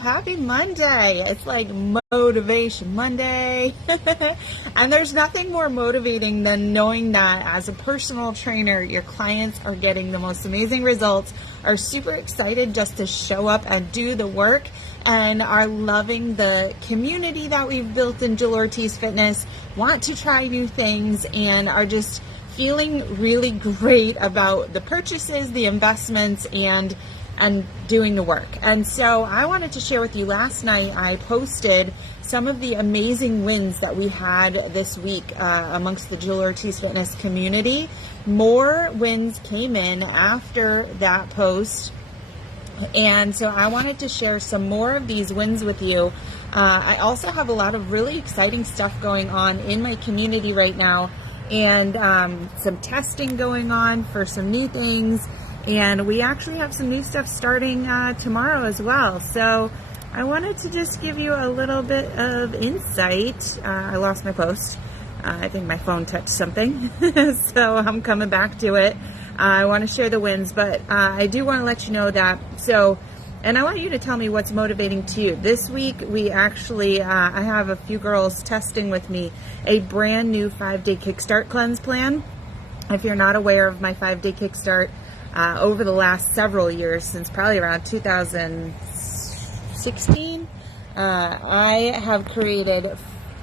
Happy Monday. It's like Motivation Monday. And there's nothing more motivating than knowing that as a personal trainer, your clients are getting the most amazing results, are super excited just to show up and do the work, and are loving the community that we've built in Jill Ortiz Fitness, want to try new things, and are just feeling really great about the purchases, the investments, and doing the work. And so I wanted to share with you, last night I posted some of the amazing wins that we had this week amongst the Jill Ortiz Fitness community. More wins came in after that post, and so I wanted to share some more of these wins with you. I also have a lot of really exciting stuff going on in my community right now, and some testing going on for some new things. And we actually have some new stuff starting tomorrow as well. So I wanted to just give you a little bit of insight. I lost my post. I think my phone touched something. So I'm coming back to it. I want to share the wins, but I do want to let you know that. And I want you to tell me what's motivating to you. This week, we actually, I have a few girls testing with me a brand new 5-day Kickstart cleanse plan. If you're not aware of my 5-day Kickstart, over the last several years, since probably around 2016, I have created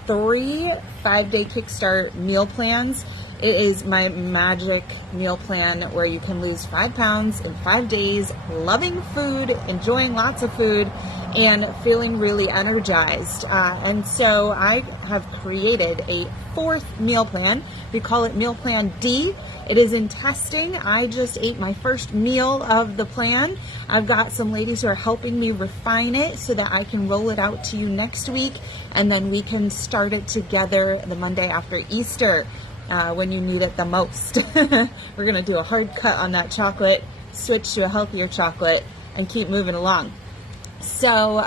3 5-day Kickstart meal plans. It is my magic meal plan where you can lose 5 pounds in 5 days, loving food, enjoying lots of food, and feeling really energized. And so I have created a 4th meal plan. We call it Meal Plan D. It is in testing. I just ate my first meal of the plan. I've got some ladies who are helping me refine it so that I can roll it out to you next week, and then we can start it together the Monday after Easter, when you need it the most. We're going to do a hard cut on that chocolate, switch to a healthier chocolate, and keep moving along. So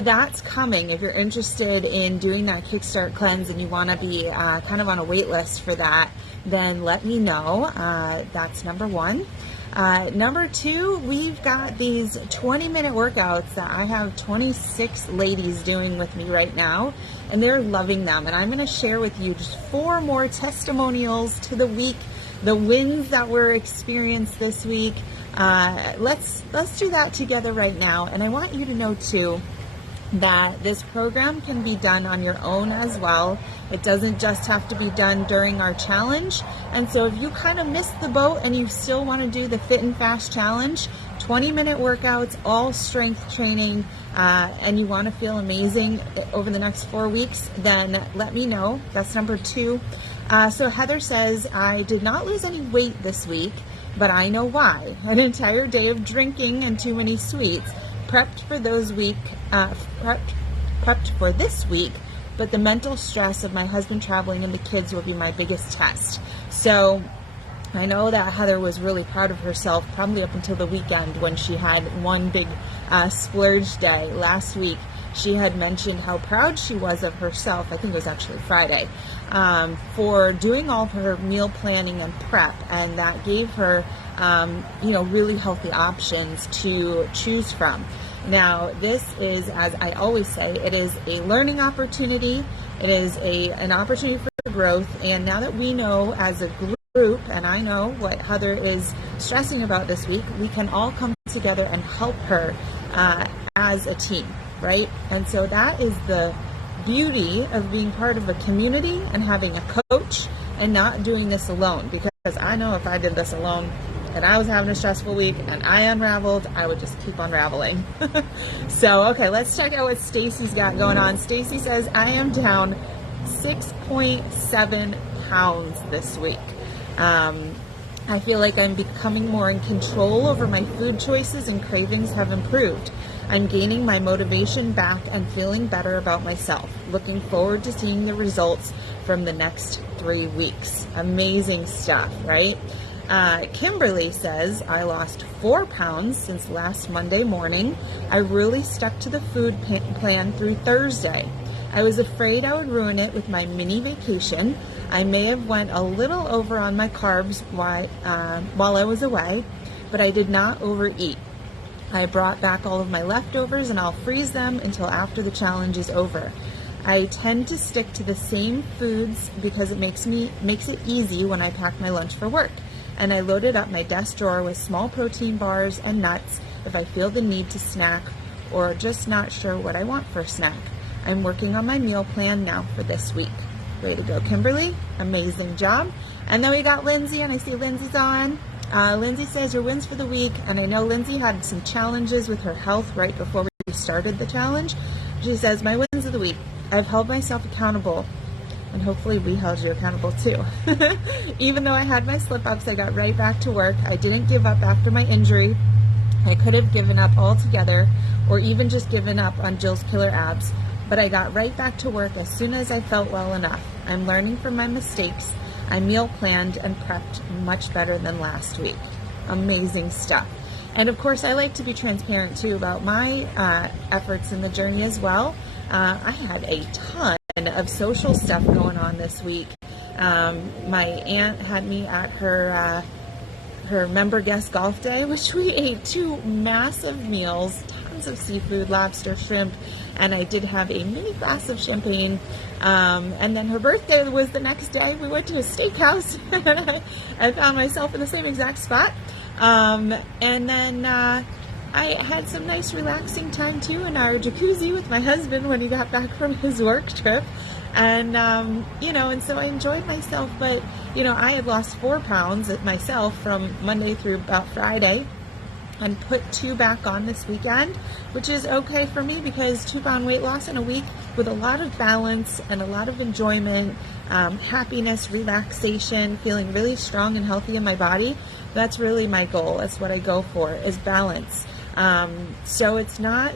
that's coming. If you're interested in doing that Kickstart cleanse and you want to be kind of on a wait list for that, then let me know. That's number 1. Number 2, we've got these 20-minute workouts that I have 26 ladies doing with me right now, and they're loving them. And I'm going to share with you just 4 more testimonials to the week, the wins that were experienced this week. Let's do that together right now. And I want you to know too that this program can be done on your own as well. It doesn't just have to be done during our challenge. And so if you kind of missed the boat and you still want to do the Fit and Fast challenge, 20-minute workouts, all strength training, and you want to feel amazing over the next 4 weeks, then let me know. That's number 2. So Heather says, I did not lose any weight this week, but I know why. An entire day of drinking and too many sweets. Prepped for this week, but the mental stress of my husband traveling and the kids will be my biggest test. So I know that Heather was really proud of herself, probably up until the weekend when she had one big splurge day last week. She had mentioned how proud she was of herself, I think it was actually Friday, for doing all of her meal planning and prep, and that gave her really healthy options to choose from. Now, this is, as I always say, it is a learning opportunity. It is an opportunity for growth. And now that we know as a group, and I know what Heather is stressing about this week, we can all come together and help her as a team, right? And so that is the beauty of being part of a community and having a coach and not doing this alone. Because I know if I did this alone, and I was having a stressful week and I unraveled, I would just keep unraveling. So, okay, let's check out what Stacy's got going on. Stacy says, I am down 6.7 pounds this week. I feel like I'm becoming more in control over my food choices and cravings have improved. I'm gaining my motivation back and feeling better about myself. Looking forward to seeing the results from the next 3 weeks. Amazing stuff, right? Kimberly says, I lost 4 pounds since last Monday morning. I really stuck to the food plan through Thursday. I was afraid I would ruin it with my mini vacation. I may have went a little over on my carbs while I was away, but I did not overeat. I brought back all of my leftovers and I'll freeze them until after the challenge is over. I tend to stick to the same foods because it makes it easy when I pack my lunch for work. And I loaded up my desk drawer with small protein bars and nuts if I feel the need to snack or just not sure what I want for a snack. I'm working on my meal plan now for this week. Way to go, Kimberly. Amazing job. And then we got Lindsay, and I see Lindsay's on. Lindsay says your wins for the week, and I know Lindsay had some challenges with her health right before we started the challenge. She says, my wins of the week. I've held myself accountable, and hopefully we held you accountable too. Even though I had my slip-ups, I got right back to work. I didn't give up after my injury. I could have given up altogether, or even just given up on Jill's killer abs, but I got right back to work as soon as I felt well enough. I'm learning from my mistakes. I meal planned and prepped much better than last week. Amazing stuff. And of course, I like to be transparent too about my efforts in the journey as well. I had a ton of social stuff going on this week. My aunt had me at her member guest golf day, which we ate 2 massive meals, tons of seafood, lobster, shrimp, and I did have a mini glass of champagne. And then her birthday was the next day. We went to a steakhouse. I found myself in the same exact spot. And then I had some nice relaxing time too in our jacuzzi with my husband when he got back from his work trip. And, and so I enjoyed myself, but, I had lost 4 pounds myself from Monday through about Friday and put 2 back on this weekend, which is okay for me because 2-pound weight loss in a week with a lot of balance and a lot of enjoyment, happiness, relaxation, feeling really strong and healthy in my body. That's really my goal. That's what I go for, is balance. So it's not,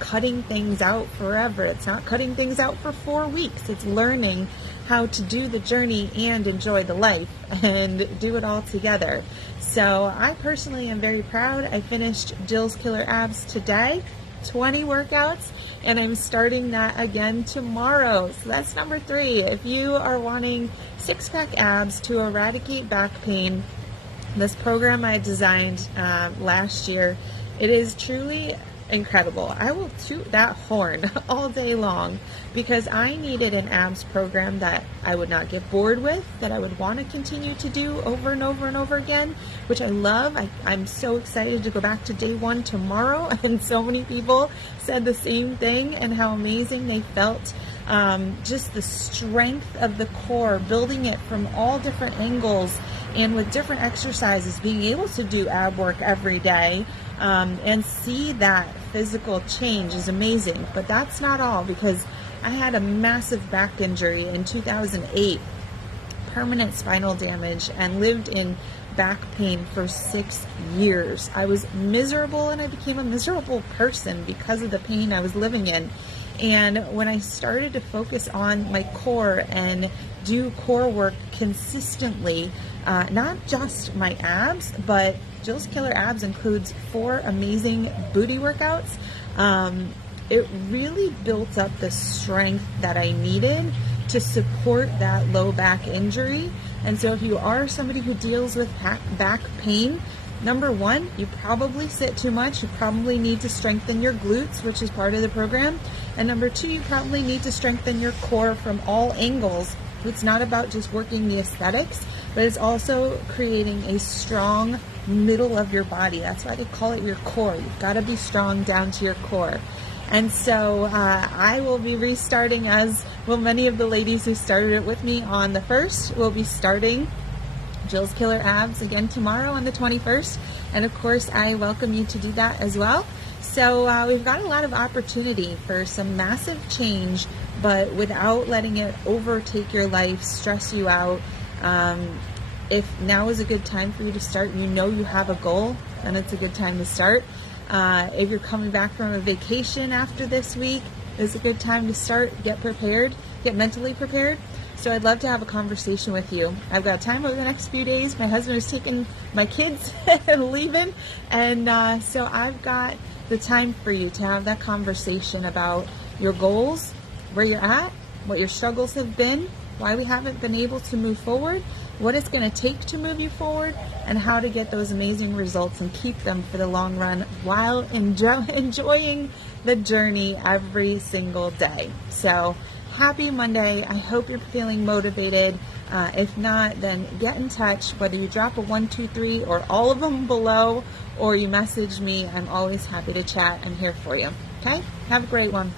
cutting things out forever. It's not cutting things out for 4 weeks. It's learning how to do the journey and enjoy the life and do it all together. So I personally am very proud. I finished Jill's Killer Abs today, 20 workouts, and I'm starting that again tomorrow. So that's number 3. If you are wanting 6-pack abs to eradicate back pain, this program I designed last year, it is truly incredible. I will toot that horn all day long because I needed an abs program that I would not get bored with, that I would want to continue to do over and over and over again, which I love. I'm so excited to go back to day 1 tomorrow, and so many people said the same thing and how amazing they felt. Just the strength of the core, building it from all different angles and with different exercises, being able to do ab work every day and see that physical change is amazing. But that's not all, because I had a massive back injury in 2008, permanent spinal damage, and lived in back pain for 6 years. I was miserable, and I became a miserable person because of the pain I was living in. And when I started to focus on my core and do core work consistently, not just my abs, but Jill's Killer Abs includes 4 amazing booty workouts. It really built up the strength that I needed to support that low back injury. And so if you are somebody who deals with back pain, number 1, you probably sit too much. You probably need to strengthen your glutes, which is part of the program. And number 2, you probably need to strengthen your core from all angles. It's not about just working the aesthetics, but it's also creating a strong middle of your body. That's why they call it your core. You've got to be strong down to your core. And so I will be restarting, as will many of the ladies who started it with me on the 1st. We'll be starting Jill's Killer Abs again tomorrow on the 21st. And of course, I welcome you to do that as well. So we've got a lot of opportunity for some massive change, but without letting it overtake your life, stress you out. If now is a good time for you to start, you know you have a goal, then it's a good time to start. If you're coming back from a vacation after this week, it's a good time to start. Get prepared, get mentally prepared. So I'd love to have a conversation with you. I've got time over the next few days. My husband is taking my kids and leaving, and so I've got the time for you to have that conversation about your goals, where you're at, what your struggles have been, why we haven't been able to move forward, what it's going to take to move you forward, and how to get those amazing results and keep them for the long run while enjoying the journey every single day. So happy Monday. I hope you're feeling motivated. If not, then get in touch, whether you drop a 1, 2, 3 or all of them below, or you message me. I'm always happy to chat. I'm here for you. Okay? Have a great one.